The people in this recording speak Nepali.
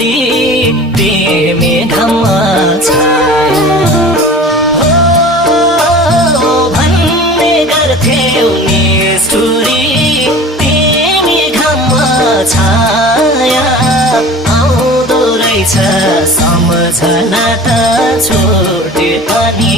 छोरी तिमी घाममा छाया भन्ने गर्थ्यौ नि छोरी तिमी घाममा छाया आउँदो रहेछ सम्झना त छोटे पनि